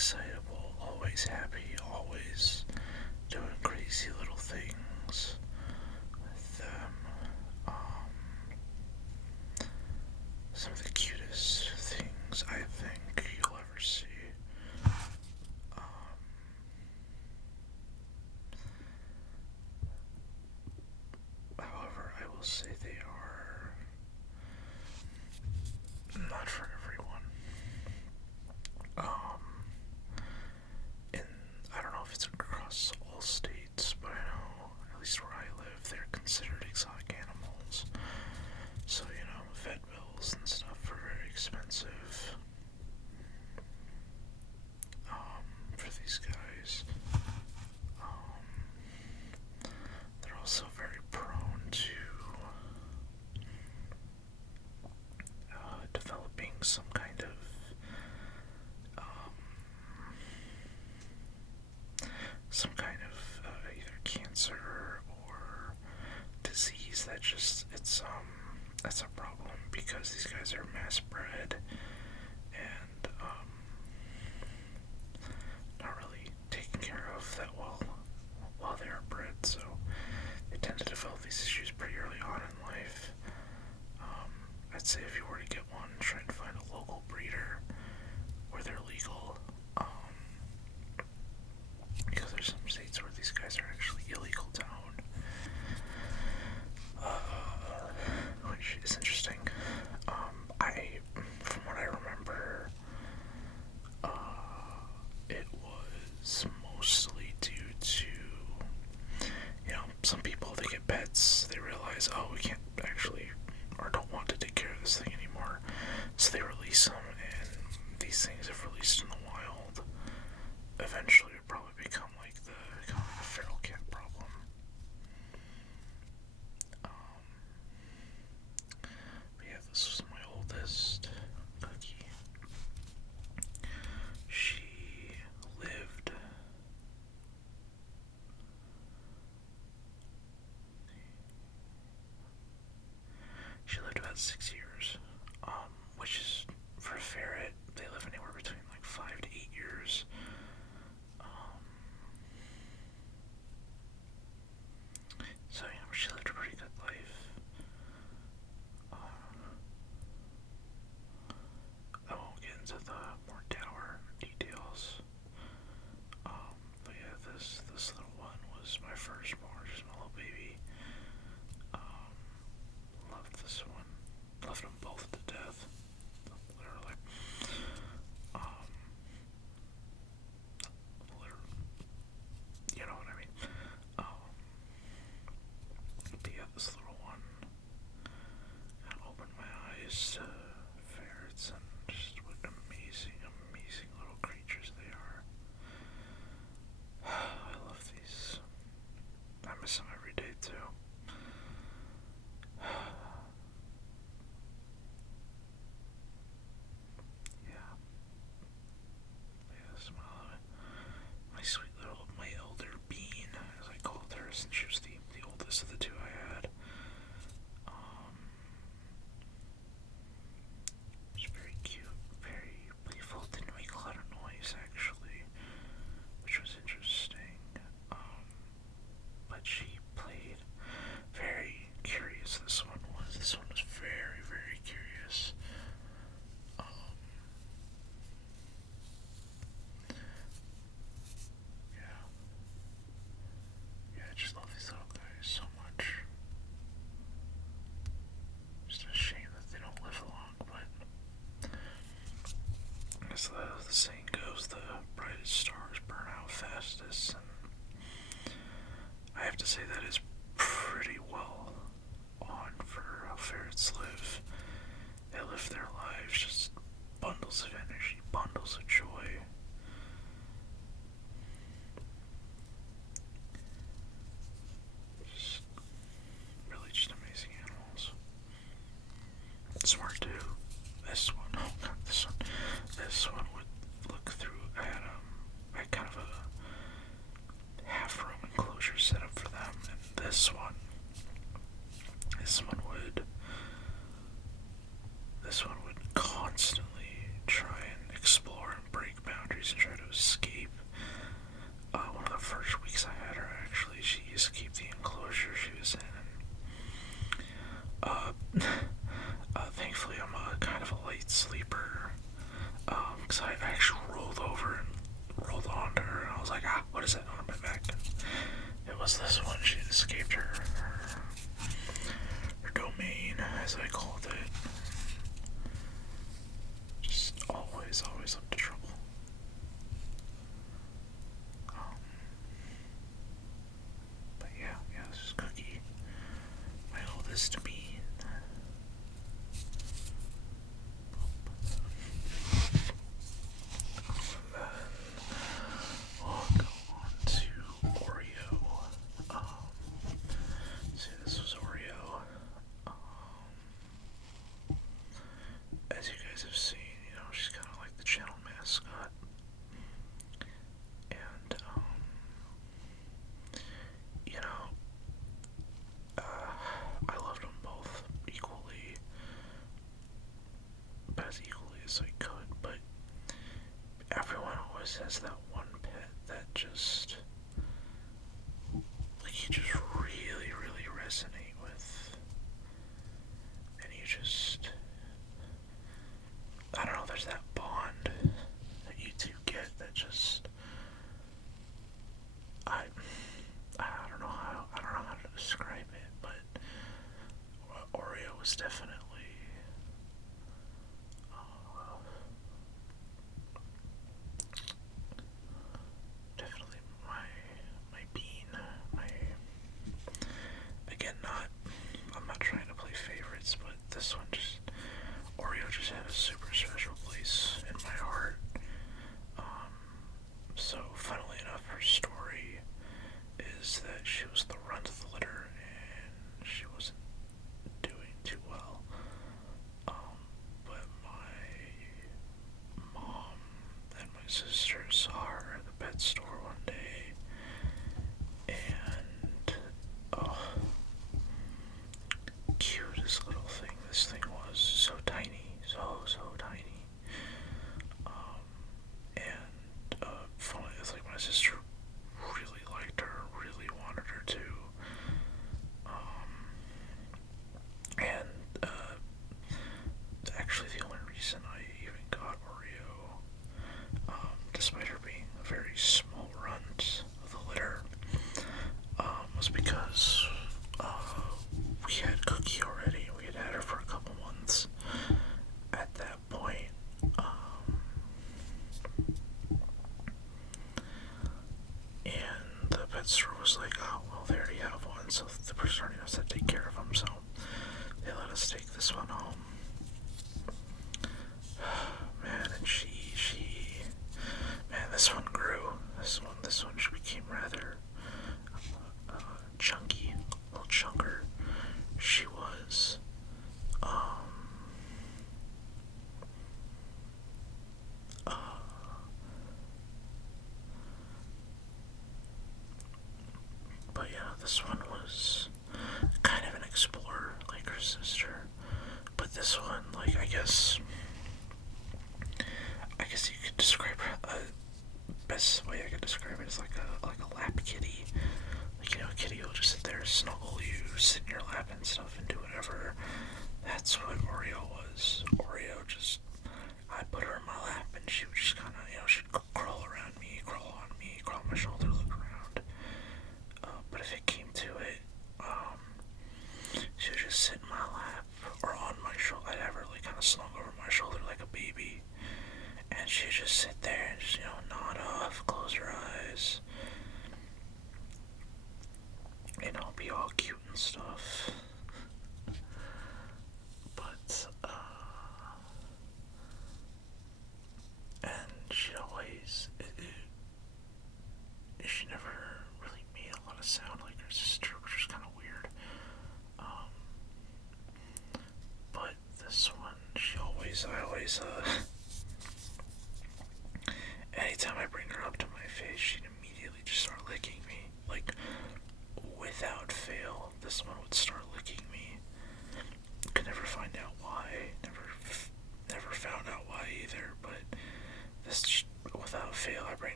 excitable, always happy, always doing crazy little things with them. Some of the cutest things I think you'll ever see. Um, However, I will say they are not for everyone. And I don't know if it's across all states, but I know, at least where I live, they're considered exotic animals. So, vet bills and stuff are very expensive for these guys. They're also very prone to developing some kind of either cancer or disease that's a problem because these guys are mass bred and not really taken care of that well while they are bred, so they tend to develop these issues pretty early on in life. I'd say if you were to get one, try and find a local breeder where they're legal, because there's some states where these guys are actually illegal to own, which is interesting. From what I remember, it was mostly due to, some people, they get pets, they realize, oh, we can't actually, or don't want to take care of this thing anymore, so they release them, and these things, if released in the wild, eventually would probably become like the feral cat problem. But yeah, this was my oldest, Cookie. She lived about 6 years, which is, for a ferret, they live anywhere between like 5 to 8 years. So, she lived a pretty good life. I won't get into the more dour details. But yeah, this little one was my firstborn, just my little baby. Loved this one. Loved them both to death. Literally. Literally. You know what I mean? But yeah, this little one kind of opened my eyes to ferrets and just what amazing, amazing little creatures they are. I love these. I miss them every day too. Yeah. Yes, my sweet little, my elder bean, as I called her, since she was the oldest of the two I had. She was very cute, very playful, didn't make a lot of noise actually, which was interesting. But she played very curious. This one was very, very curious. Yeah. Yeah, I just love these little guys so much. Just a shame that they don't live long, but as the saying goes, the brightest stars burn out fastest, and I have to say that is pretty well on for how ferrets live. They live their lives just bundles of energy, bundles of joy. Just really just amazing animals. Smart too. This one, oh not this one. This one would look through. I had kind of a half room enclosure set up for them, and this one would constantly try and explore and break boundaries and try to escape. One of the first weeks I had her, actually, she escaped the enclosure she was in. Thankfully, I'm kind of a light sleeper. Because I actually rolled over and rolled onto her, and I was like, what is that on my back? And it was this one. She had escaped her domain, as I called it. Just always up to trouble. But yeah, this is Cookie, my oldest bean. We'll go on to Oreo. See, this was Oreo. As you guys have seen, she's kind of like the channel mascot. And, I loved them both equally, as equally as I could, but everyone always has that one pet that just, like, you just really, really resonate with, and you just, I don't know, there's that bond that you two get that just, I don't know how to describe it, but Oreo was definitely my bean. Again, I'm not trying to play favorites, but this one Oreo just had a super special place in my heart. So funnily enough, her story is that she was the runt of the litter and she wasn't doing too well. But my mom and my sister saw her at the pet store one day, and cutest little thing this thing was. So tiny, so tiny. Funny, it's like my sister really liked her, really wanted her to. And actually the only reason I even got Oreo, despite her being a very small runt of the litter, was because we had Cookie already. We had her for a couple months at that point. And the pet store was like, oh, well, they already have one, so the person already knows how to take care of them, so they let us take this one home. Man, and man, this one grew. This one, she became rather chunky, a little chunker. She was, but yeah, this one was kind of an explorer, like her sister. But this one, like, I guess you could describe her. Best way I could describe it is like a lap kitty. Like, a kitty will just sit there, snuggle you, sit in your lap and stuff, and do whatever. That's what Oreo was. Oreo just, I put her in my lap, and she would just kind of, she'd crawl around me, crawl on me, crawl on my shoulder, look around. But if it came to it, she would just sit in my lap or on my shoulder. I'd have her like kind of snug over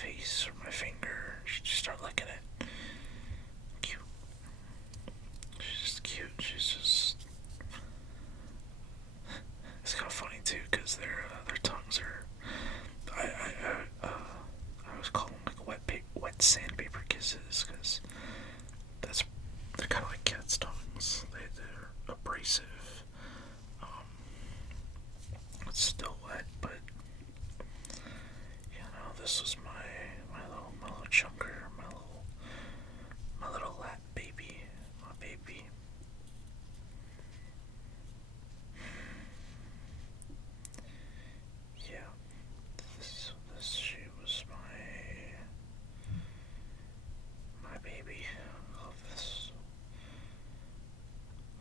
face or my finger. She'd just start licking it. Cute. She's just cute. She's just. It's kind of funny too, because their tongues are. I always call them like wet sandpaper kisses, because they're kind of like cat's tongues. They're abrasive. It's still wet, but this was my little chunker, my little lap baby, my baby. Yeah, this she was my baby. I love this.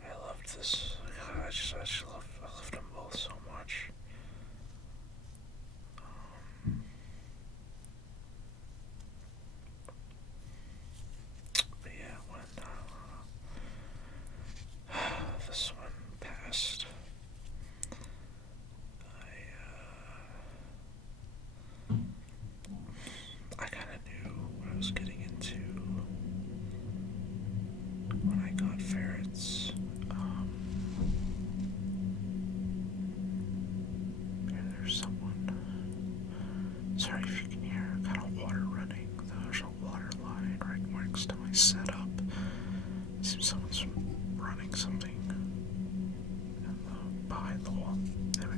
I loved this. I just loved them both so much. But yeah, when this one passed, I kind of knew what I was getting into when I got ferrets. There's someone. Sorry if you can hear kind of water running. There's a water line right next to my setup. It seems someone's running something behind the wall. Anyway,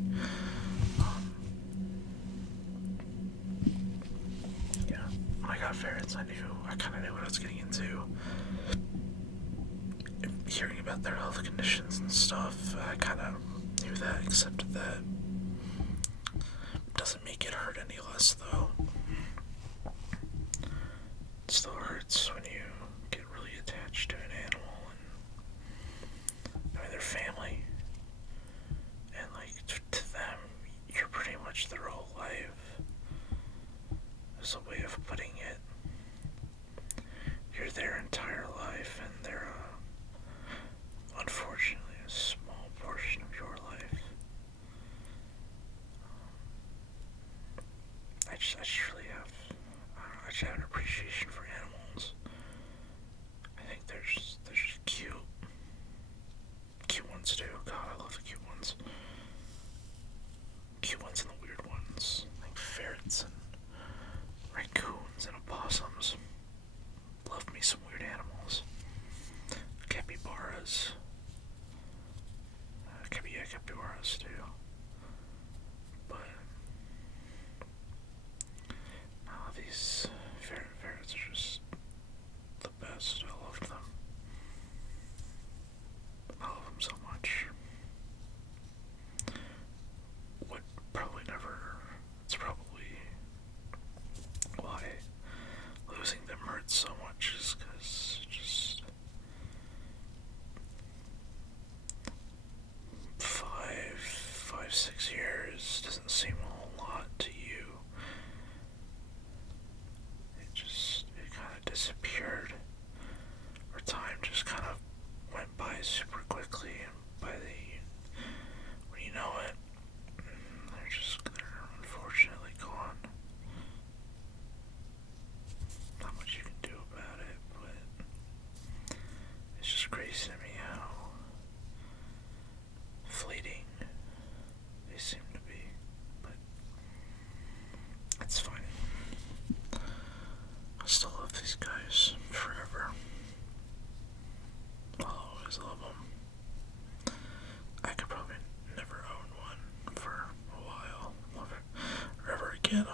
yeah. When I got ferrets, I kind of knew what I was getting into. Hearing about their health conditions and stuff, I kind of knew that, accepted that. Doesn't make it hurt any less, though. It still hurts when you get really attached to an animal, and they're family, and like to them, you're pretty much their whole life. There's a way of putting it. You're their entire life, and they're unfortunately a small portion of your life. I just really have, I just have an appreciation for animals. I think they're just cute. Cute ones too. God, I love the cute ones. Cute ones and the weird ones, like ferrets and raccoons and opossums. Love me some weird animals. Capybaras. Capybaras too. But no, these ferrets are just the best. I love them. I love them so much. Would probably never. It's probably why losing them hurts so much, is because just 6 years doesn't seem a whole lot to you. It kind of disappeared, or time just kind of went by super quickly, and when you know it, they're unfortunately gone. Not much you can do about it, but it's just crazy to me how fleeting they seem to be, but it's fine. I still love these guys forever. I'll always love them. I could probably never own one for a while, or ever again,